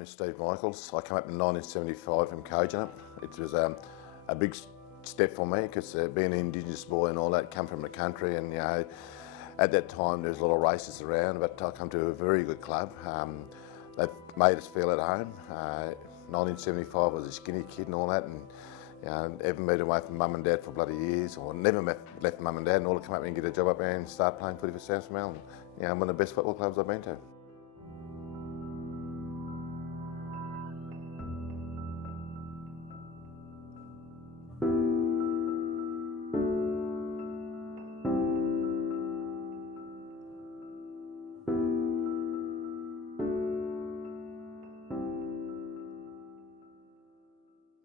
name is Steve Michaels. I came up in 1975 from Kojonup. It was a big step for me because being an Indigenous boy and all that, come from the country, and at that time there was a lot of racists around, but I come to a very good club. They've made us feel at home. 1975 I was a skinny kid and all that, and haven't moved away from mum and dad for bloody years, or never left mum and dad, and all to come up and get a job up there and start playing footy for South Fremantle. One of the best football clubs I've been to.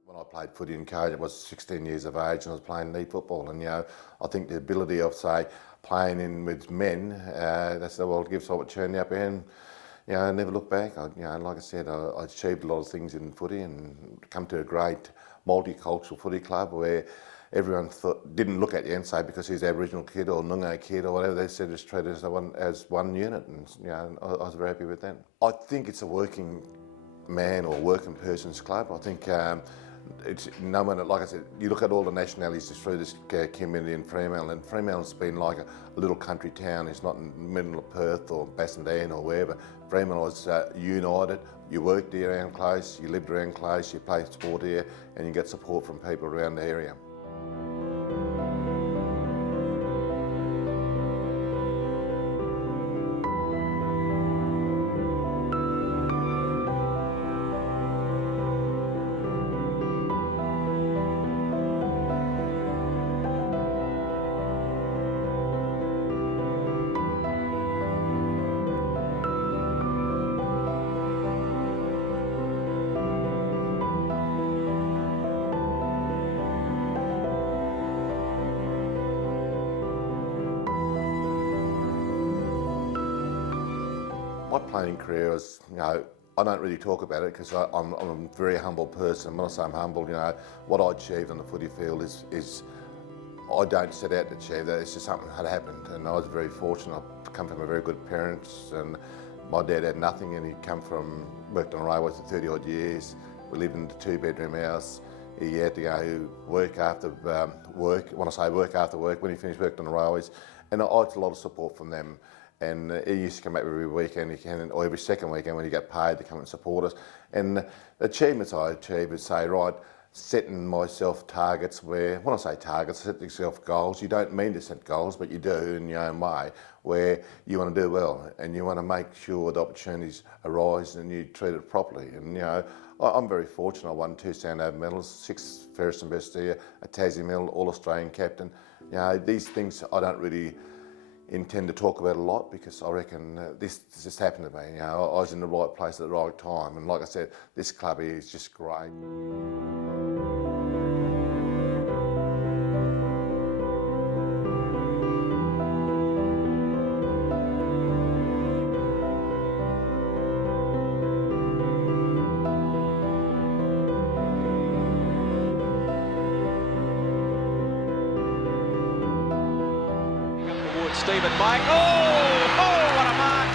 When I played footy in Code, I was 16 years of age and I was playing league football, and I think the ability of, say, playing in with men, that's the world gives opportunity up there, and I never look back. Like I said, I achieved a lot of things in footy and come to a great multicultural footy club where everyone didn't look at you and say because he's Aboriginal kid or Noongar kid or whatever, they said it's treated as one unit, and I was very happy with that. I think it's a working man or working person's club. I think it's no matter, like I said, you look at all the nationalities just through this community in Fremantle, and Fremantle's been like a little country town. It's not in the middle of Perth or Bassendean or wherever. Fremantle is united. You worked here around close, you lived around close, you play sport here, and you get support from people around the area. My playing career was, I don't really talk about it because I'm a very humble person. When I say I'm humble, what I achieved on the footy field is I don't set out to achieve that. It's just something that had happened, and I was very fortunate. I come from a very good parents, and my dad had nothing, and he worked on railways for 30 odd years. We lived in a 2-bedroom house. He had to go work after work. When I say work after work, when he finished working on the railways, and I had a lot of support from them. And he used to come back every weekend, or every second weekend when he got paid, to come and support us. And the achievements I achieved is, say, right, setting myself targets where, when I say targets, set yourself goals. You don't mean to set goals, but you do in your own way, where you want to do well and you want to make sure the opportunities arise and you treat it properly. And I'm very fortunate. I won 2 Sandover medals, 6 Fairest and Best Year, a Tassie medal, All-Australian captain. These things I don't really intend to talk about a lot because I reckon this just happened to me. I was in the right place at the right time, and like I said, this club here is just great. Stephen Mike. Oh, what a mark!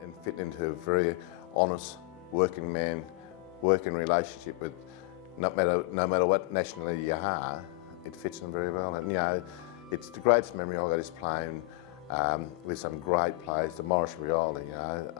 And fit into a very honest working man, working relationship with no matter what nationality you are, it fits in very well. And it's the greatest memory I got is playing with some great players. The Morris Rioli,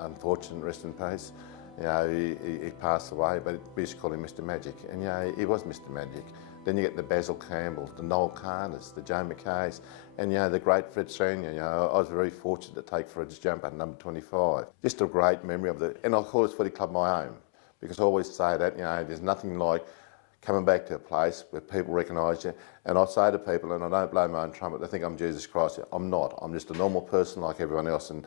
unfortunate, rest in peace. He passed away, but we used to call him Mr. Magic, and he was Mr. Magic. Then you get the Basil Campbells, the Noel Carners, the Joe McKays, and the great Fred Senior. I was very fortunate to take Fred's jump at number 25. Just a great memory of and I call this footy club my own, because I always say that there's nothing like coming back to a place where people recognise you. And I say to people, and I don't blow my own trumpet, they think I'm Jesus Christ. I'm not. I'm just a normal person like everyone else. And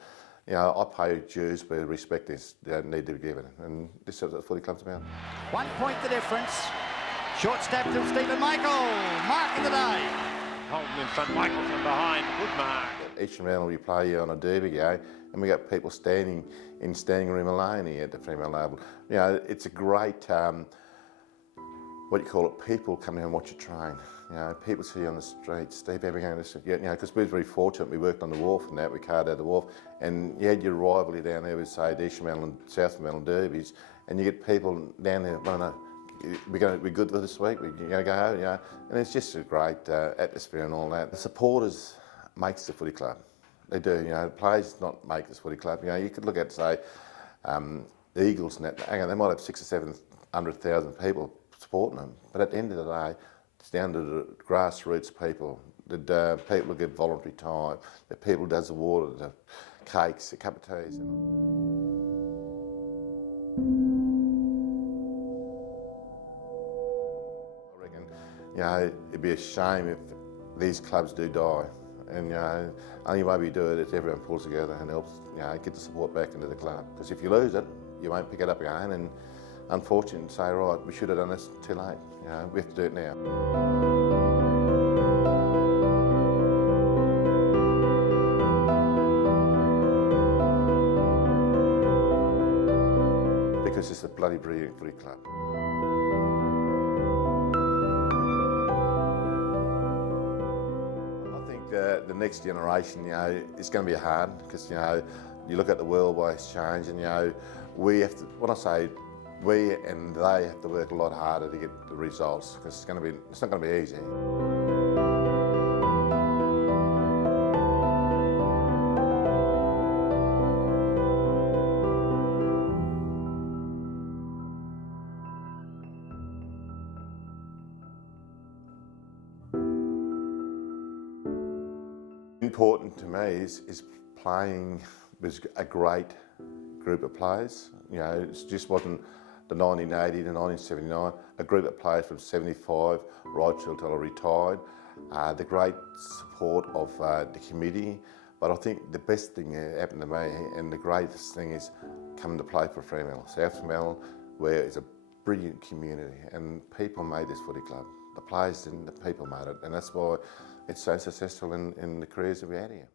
I pay dues where respect is need to be given. And this is what the footy club's about. 1 point the difference. Short step to Stephen Michael. Mark of the day. Holden in front, Michael from behind. Good mark. Each round we play here on a derby game, and we got people standing in standing room alone here at the Fremantle Oval. You know, it's a great, what do you call it, people come in and watch you train. You know, people see you on the street, Steve, ever going to, you know, because we were very fortunate, we worked on the wharf and that, we carried out the wharf, and you had your rivalry down there with, say, the East Fremantle and South Fremantle derbies, and you get people down there, well, no, we're good for this week, we're going to go home, you know, and it's just a great atmosphere and all that. The supporters makes the footy club. They do, you know, the players not make this footy club. You know, you could look at, say, the Eagles and that, hang on, they might have 600,000 or 700,000 people supporting them, but at the end of the day, it's down to the grassroots people, the people who give voluntary time, the people who does the water, the cakes, the cup of teas. I reckon, you know, it'd be a shame if these clubs do die. And you know, only way we do it is everyone pulls together and helps, you know, get the support back into the club. Because if you lose it, you won't pick it up again. And unfortunately, say, right, we should have done this too late. You know, we have to do it now. Because it's a bloody brilliant footy club. The next generation, you know, it's going to be hard because, you know, you look at the world where it's changed, and, you know, we have to, when I say we and they have to work a lot harder to get the results because it's not going to be easy. Important to me is playing with a great group of players. You know, it just wasn't the 1980 to 1979, a group of players from 75 right till I retired. The great support of the committee, but I think the best thing that happened to me and the greatest thing is coming to play for Fremantle, South Fremantle, where it's a brilliant community and people made this footy club. The players didn't, the people made it, and that's why it's so successful in the careers that we had here.